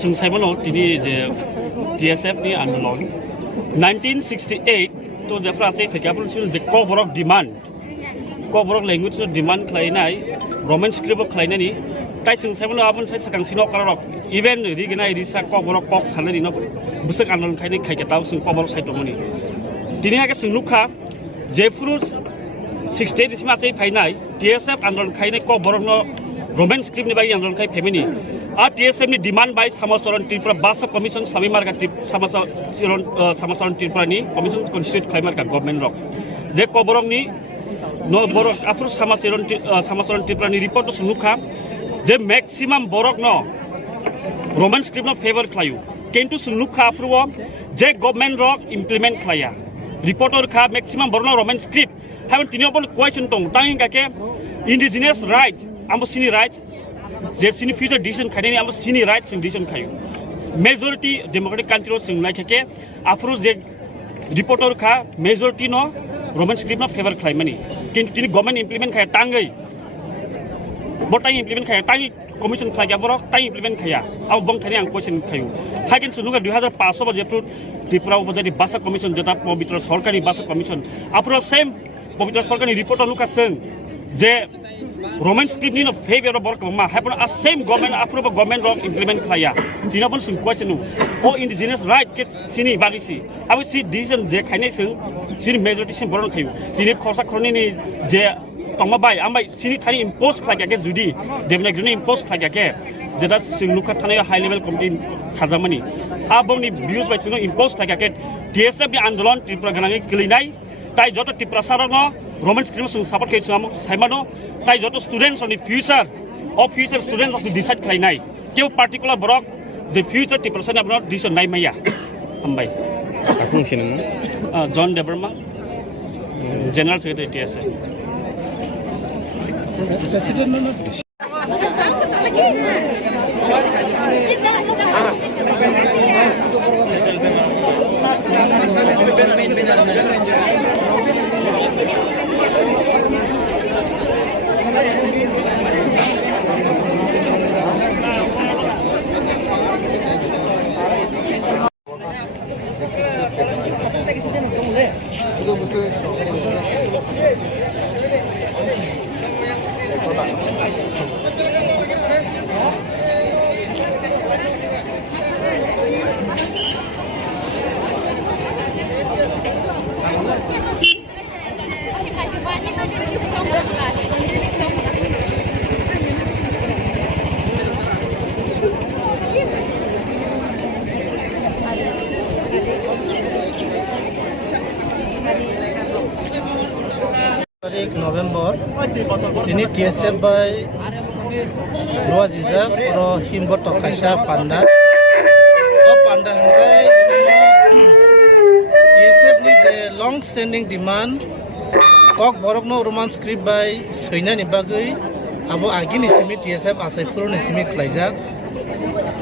जों साइमोन दिनै जे DSF नि आन्दोलन 1968 तो जेफ्रा से फेकाफोर जे कबरक डिमान्ड कबरक लैंग्वेज डिमान्ड खालायनाय रोमान स्क्रिप्ट खालायनायनि ताइ जों साइमोन आबन साइ सकांसिनो कारक इभेन रिगनाय रिसा कबरक कक साननायनि न बुसक आन्दोलन खायनाय खायकेताव जों कबरक साइटमनि दिनै आगे जों नुखा जेफ्रु 68 सिमा चाहिँ फाइनाय DSF आन्दोलन खायनाय कबरक न रोमान स्क्रिप्ट नि बागै आन्दोलन खाय फेमिनि TSF ni demand by Samasaran Tripura Basa Commission Samimarga Samasaran Tripura ni Commission constitute Climarga government rock. Je Koborong ni no borok apru Samasaran Tripura ni report to Sunukha je maximum borok no Roman script no favor klayu. Kentu Sunukha apru je government rock implement klaya. Reporter kha maximum borno Roman script. Haven't tinopon question tong tanging kake indigenous rights amosini rights जे सिनी future decision खाने आम सिनी right सिंग decision खायो majority democratic country सिंग नाय थके आफ्रो जे रिपोर्टर खा मेजॉरिटी नो रोमन स्क्रिप्ट नो फेवर खाय माने किन्तु तिनि गवर्नमेंट इम्प्लीमेंट खाया तांगै बटाई इम्प्लीमेंट खाया तांगै कमिशन खाया बरो तांगै इम्प्लीमेंट खाया आव बं थानि आं क्वेश्चन खायो हागिन सुनुगा 2005 बजे फ्रुट त्रिपुरा उपजाति भाषा कमिशन जेता पवित्र सरकारनि भाषा कमिशन आफ्रो सेम पवित्र सरकारनि रिपोर्टर लुका जों जे रोमन स्क्रिप्ट नि फेवर बरक मा हैपन आ सेम गवर्नमेंट अप्रूव गवर्नमेंट रक इम्प्लीमेंट खाया दिनाबन सिं क्वेश्चन ओ इंडिजिनस राइट के सिनी बागिसि आबो सि डिसीजन जे खायनै जों सिनि मेजॉरिटी सिम बरन खायो दिनै खरसा खरनि नि जे तंमा बाय आमबाय सिनि थानि इम्पोज खाया के जुदि डेभलप जुनि इम्पोज खाया के जेदा सिं लुका थानाय हाई लेवल कमिटि खाजामानि आबोनि व्यूज बाय सिनो इम्पोज खाया के DSF नि आन्दोलन त्रिपुरा गनाङै गलिनाय ताइ जत त्रिपुरा सारन रोमन स्क्रिप्ट जों सपोर्ट खायो जों साइमानो ताइ जत students on the future students of the decide खालायनाय केव पार्टिकुलर बरक द फ्यूचर टिपर्सन आपन डिसीजन नाय माया हामबाय आखुंसिन John Debbarma general secretary TSF November ini TSF by Luar Jizak pro himbot kaisa panda o panda hangkai TSF ni je long standing demand kok borokno roman script by soina ni bagui abo agini simi TSF asai puro ni simi klaijak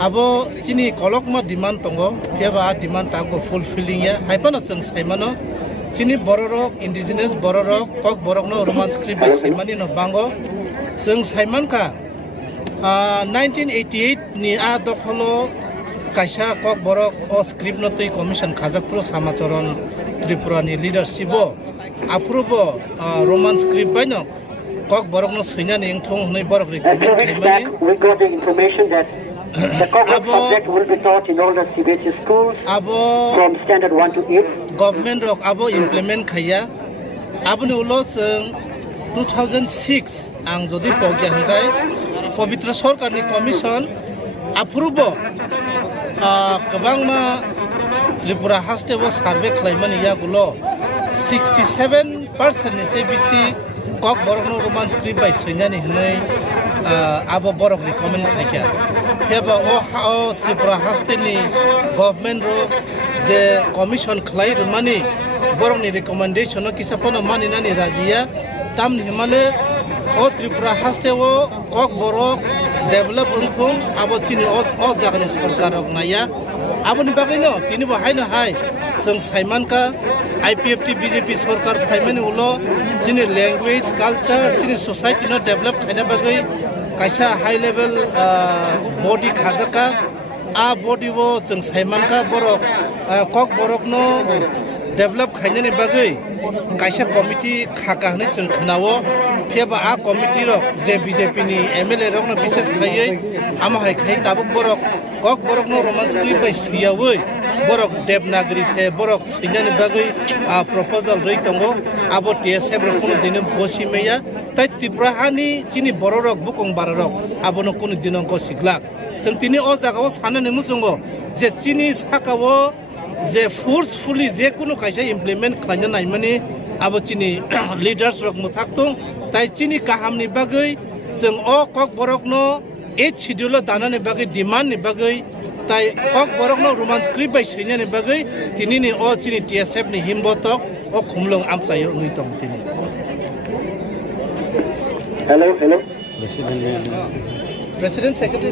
abo chini kolokma demand tongo keba demand tago fulfilling ya haipana chung saimano chini bororok indigenous bororok kok borokno roman script by saimani no bango chung saimanka 1988 ni a dokholo kaisa kok borok o script no tui commission khajakpro samacharan tripura ni leadership o approve roman script by no kok borokno soina ni thong nei borok recommend kaimani we got the information that the common subject will be taught in all the CBHS schools from standard 1 to 8. Government rock abo implement khaya aboni ulo sing 2006 ang jodi pogya hangai pavitra sarkar ni commission approvo kabangma Tripura haste wo survey khlaimani yagulo 67% ni CBC kok borok no roman script by soinani hnai abo borok recommend khaikya heba o Tripura haste ni government ro je commission khlai rumani borok ni recommendation no kisapono mani nani rajiya tam ni himale o Tripura haste wo kok borok develop unthung abo chini o jagani sarkar rok naya abo ni bagai no tini bo haino hai sung saiman ka IPFT BJP sarkar phaimani ulo chini language culture chini society no develop khaina bagai kaisa high level body khajaka a body wo sung saiman ka borok kok borok no develop khaina ni bagai kaisa committee khaka hne sung khnawo pheba a committee rok je BJP ni MLA rok no bises khaiyei ama hai khai tabuk borok kok borok no roman script by siyawei borok devnagari se borok sinani bagai a proposal rei tongo abo TSF rok kono dinem bosi meya tai Tripura hani chini borok bukong barok abo no kono dinon ko siglak sing tini o jaga o sanane musungo je chini sakawo je forcefully je kono kaisa implement khlanya naimani abo chini leaders rok muthaktung tai chini kahamni bagai जों o kok borok no e schedule danani bagai demand ni bagai tai kok borok no roman script by sinya ni bagai tini ni o chini TSF ni himbotok o khumlong amchayo ngui tong tini Hello. President Secretary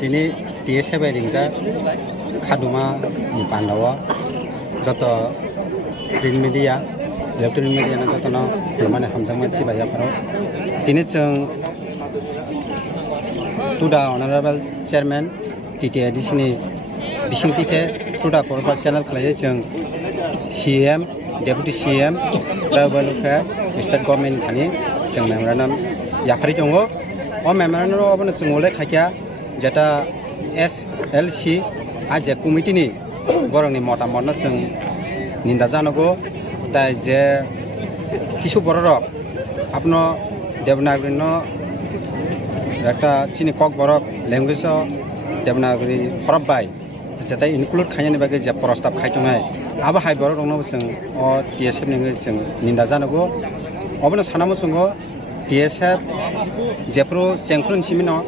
Ini TSF ringja khaduma ni pandawa joto print media electronic media na joto no mane hamjangma sibaya paro tini chung tuda honorable chairman TTIDC ni bisingti ke tuda korba channel khlai chung CM deputy CM tribal welfare state government khani chung memorandum yapari tongo o memorandum ro abone chung ole khakya যেটা SLC আজ যে কমিটিনি বরংনি মতামত जों নিন্দা জানাগো তাই যে কিছু বড়রক আপন দেবনাগরী ন একটা চিনি কক বরক ল্যাঙ্গুয়েজ দেবনাগরী ফরবাই যেটা ইনক্লুড খাইনি বাগে যে প্রস্তাব খাইতনাই আবা হাই বড় রংনো जों অ TSF नि जों নিন্দা জানাগো অবন সানামো जों TSF जेप्रो चेंख्रुन सिमिनो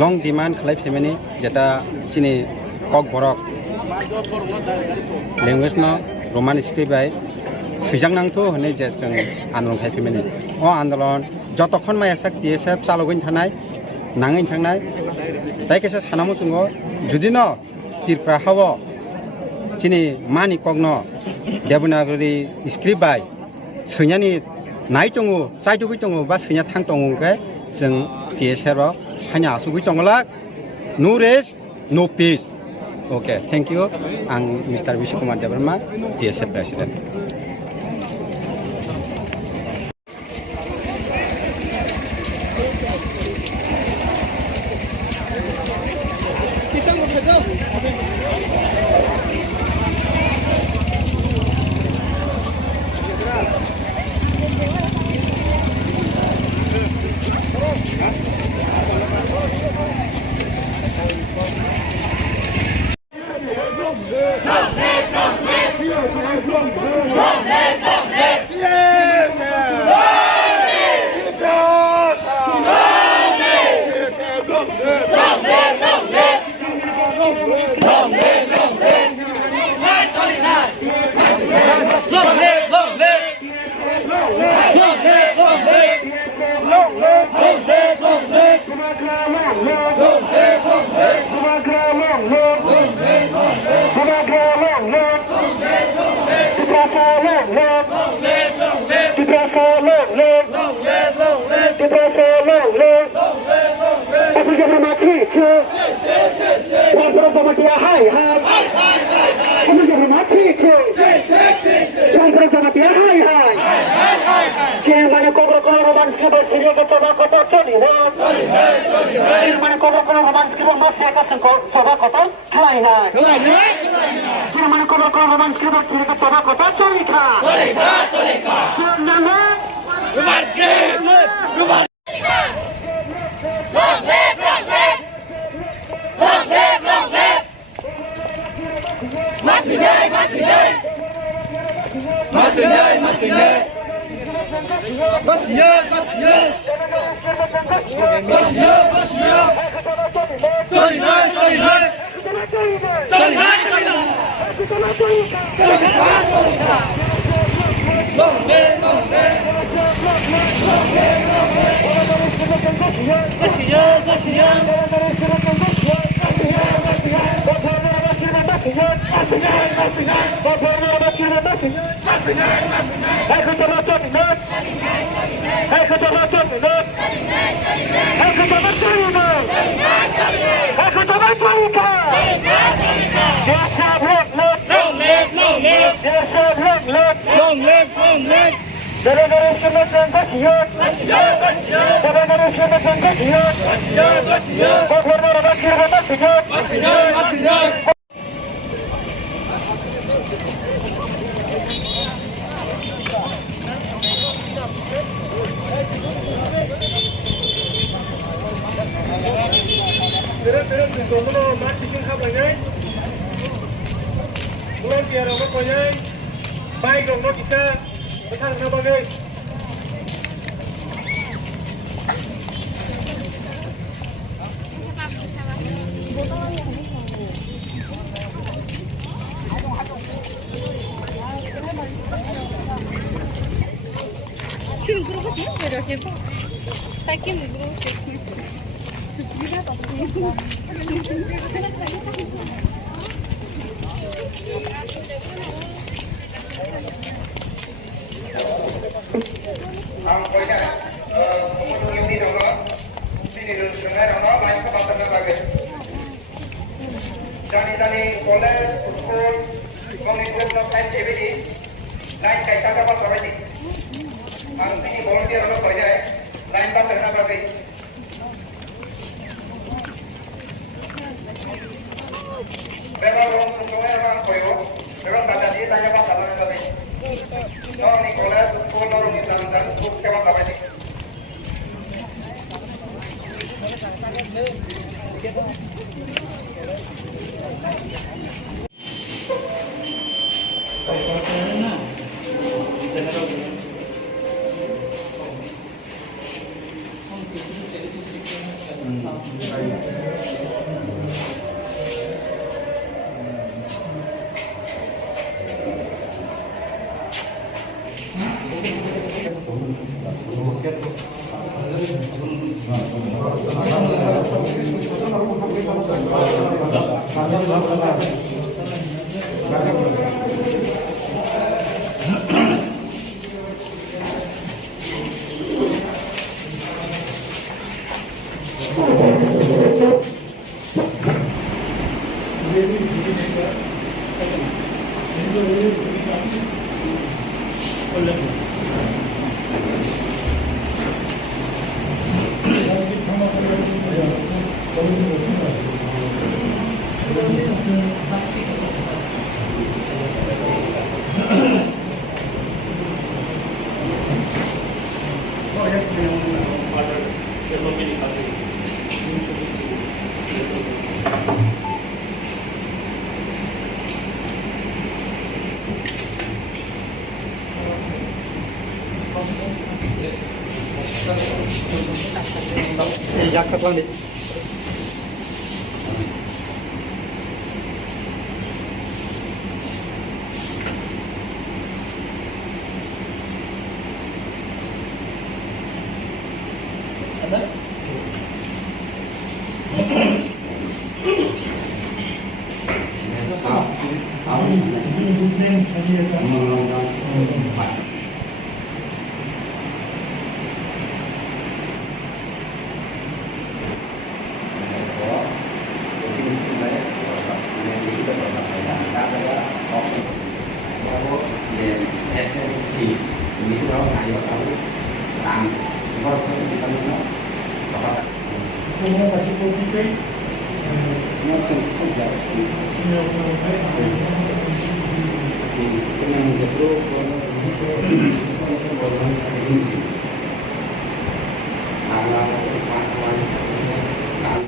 long demand khlai family jeta chini kok borok language no roman script bai swijang nang to hone je jeng andolon khai family o andolon jotokhon ma esak TSF chalogoin thanai nangin thangnai tai kesa sanamo sungo judi no Tripura hawo chini mani kok no devanagari script bai swyani nai tongo chai togui tongo ba swyna thang tongo ke jeng TSF ro hanya asugui tonglak no race no peace. Okay, thank you. Ang Mr. Vishwakumar Devarma, TSF President. Long live, long live, long live, long live. long live. Depressor, long live. Aku jangan mati, cuy. Wan Prasad dia hai. Aku jangan mati, cuy. Wan Prasad dia hai. Cuma mana kau roman skripal serius coba kau curi, mana kau roman skripal masih akan coba kau kelai. Cuma mana kau roman skripal serius coba kau curi. Long live, long live! Long live, long live! Masvidal, Masvidal! Masvidal, Masvidal! Masih, masih. Sorry, long live, long live. Masih. Baik dong, kita pesan apa guys? Kim grubu sih, beda siapa? Tak kim grubu sih. Tani college, school, community of activity, line कैसा का बात करेंगे? हम सभी volunteer लोग कर जाए, line बात करना पड़ेगा. Memang orang tua orang koyo, memang kata dia tanya apa salah kata dia. Kalau ni college, school orang ni dalam school siapa kata dia? Jaket lang nih. si ini tuh kalau ayo tahu tang kalau kita mau apa Comment va-t-il compliquer macam saja sih ini yang jebro kalau bisa